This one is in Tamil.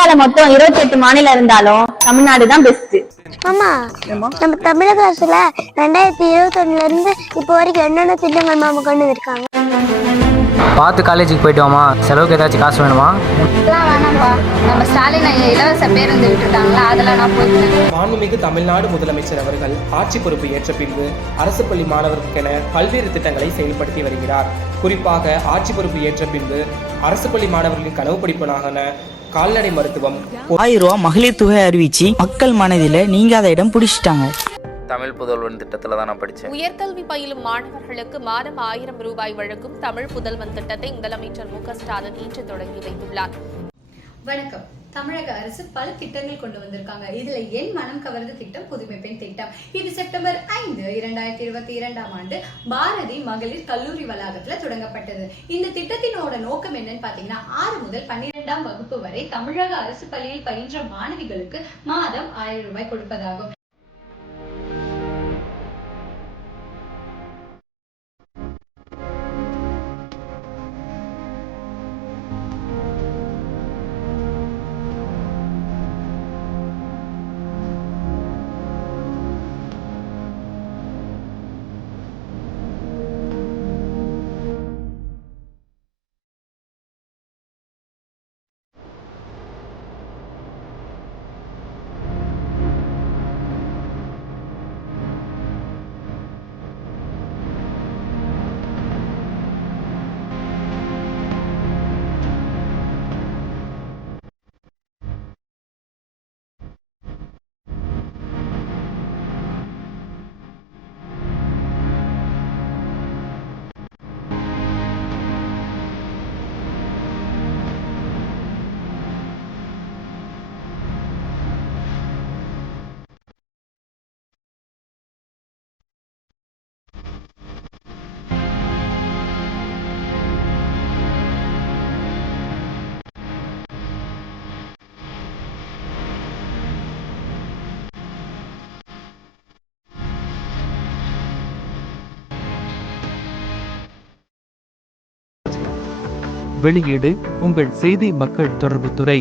இந்தியால மொத்தம் 28 மாநிலம் இருந்தாலும் தமிழ்நாடு தான் பெஸ்ட். ஆமா, நம்ம தமிழக அரசுல 2021 இருந்து இப்போ வரைக்கும் என்னென்ன திட்டங்கள் மாமா கொண்டு வந்திருக்காங்க. பார்த்து காலேஜுக்கு போயிட்டு வாமா. செலவுக்கு ஏதாச்சும் காசு வேணுமா? வேணாம்பா, நம்ம ஸ்டாலின் இலவச பேருந்து விட்டுருக்காங்களா, அதில் நான் போயிட்டேன். மாண்புமிகு தமிழ்நாடு முதலமைச்சர் அவர்கள் ஆட்சி பொறுப்பு ஏற்ற பின்பு அரசு பள்ளி மாணவர்களுக்கென பல்வேறு திட்டங்களை செயல்படுத்தி வருகிறார். குறிப்பாக ஆட்சி பொறுப்பு ஏற்ற பின்பு அரசு பள்ளி மாணவர்களின் கனவு படிப்பனாக கால்நடை மருத்துவம் 1000 ரூபாய் மகளிர் தொகை அறிவிச்சு மக்கள் மனதில நீங்காத இடம் பிடிச்சிட்டாங்க. தமிழ் புதல்வன் திட்டத்தில் தான் நான் படித்தேன். உயர்கல்வி பயிலும் மாணவர்களுக்கு மாதம் 1000 ரூபாய் வழங்கும் தமிழ் புதல்வன் திட்டத்தை முதலமைச்சர் மு க ஸ்டாலின் இன்று தொடங்கி வைத்துள்ளார். வணக்கம். தமிழக அரசு பல திட்டங்கள் கொண்டு வந்திருக்காங்க. இதுல என் மனம் கவர்ந்த திட்டம் புதுமை பெண் திட்டம். இது செப்டம்பர் 5, 2022 ஆண்டு பாரதி மகளிர் கல்லூரி வளாகத்துல தொடங்கப்பட்டது. இந்த திட்டத்தினோட நோக்கம் என்னன்னு பாத்தீங்கன்னா 6 முதல் 12ஆம் வகுப்பு வரை தமிழக அரசு பள்ளியில் பயின்ற மாணவிகளுக்கு மாதம் 1000 ரூபாய் கொடுப்பதாகும். வெளியீடு உங்கள் செய்தி மக்கள் தொடர்புத்துறை.